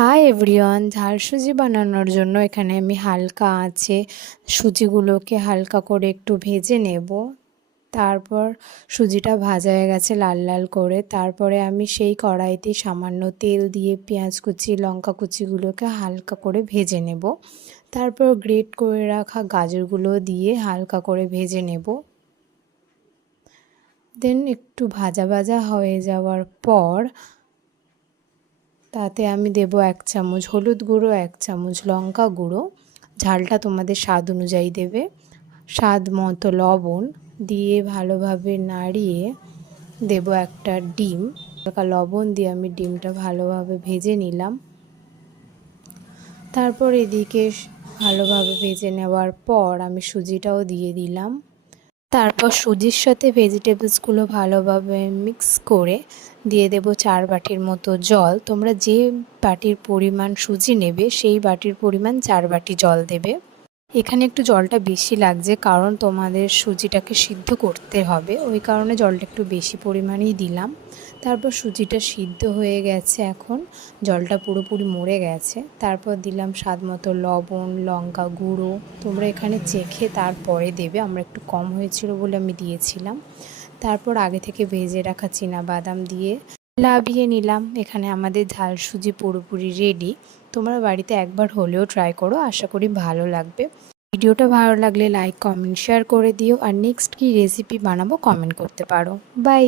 Hi everyone, ঝাল সুজি বানানোর জন্য এখানে আমি হালকা আঁচে সুজিগুলোকে হালকা করে একটু ভেজে নেব। তারপর সুজিটা ভাজা হয়ে গেছে লাল লাল করে। তারপরে আমি সেই কড়াইতে সামান্য তেল দিয়ে পেঁয়াজ কুচি লঙ্কা কুচিগুলোকে হালকা করে ভেজে নেব। তারপর গ্রেট করে রাখা গাজরগুলো দিয়ে হালকা করে ভেজে নেব। দেন একটু ভাজা ভাজা হয়ে যাওয়ার পর তাতে আমি দেব 1 চামচ হলুদ গুঁড়ো, 1 চামচ লঙ্কা গুঁড়ো, ঝালটা তোমাদের স্বাদ অনুযায়ী দেবে, স্বাদ মতো লবণ দিয়ে ভালোভাবে নাড়িয়ে দেব একটা ডিম। হালকা লবণ দিয়ে আমি ডিমটা ভালোভাবে ভেজে নিলাম। তারপর এদিকে ভালোভাবে ভেজে নেওয়ার পর আমি সুজিটাও দিয়ে দিলাম। তারপর সুজির সাথে ভেজিটেবলসগুলো ভালোভাবে মিক্স করে দিয়ে দেব 4 বাটির মতো জল। তোমরা যে বাটির পরিমাণ সুজি নেবে সেই বাটির পরিমাণ 4 বাটি জল দেবে। এখানে একটু জলটা বেশি লাগছে কারণ তোমাদের সুজিটাকে সিদ্ধ করতে হবে, ওই কারণে জলটা একটু বেশি পরিমাণেই দিলাম। তারপর সুজিটা সিদ্ধ হয়ে গেছে, এখন জলটা পুরোপুরি মরে গেছে। তারপর দিলাম স্বাদ মতো লবণ, লঙ্কা গুঁড়ো, তোমরা এখানে চেখে তারপরে দেবে, আমরা একটু কম হয়েছিল বলে আমি দিয়েছিলাম। তারপর আগে থেকে ভেজে রাখা বাদাম দিয়ে লাভিয়ে নিলাম। এখানে আমাদের ঝাল সুজি পুরোপুরি রেডি। তোমরা বাড়িতে একবার হলেও ট্রাই করো, আশা করি ভালো লাগবে। ভিডিওটা ভালো লাগলে লাইক কমেন্ট শেয়ার করে দিও, আর নেক্সট কী রেসিপি বানাবো কমেন্ট করতে পারো। বাই।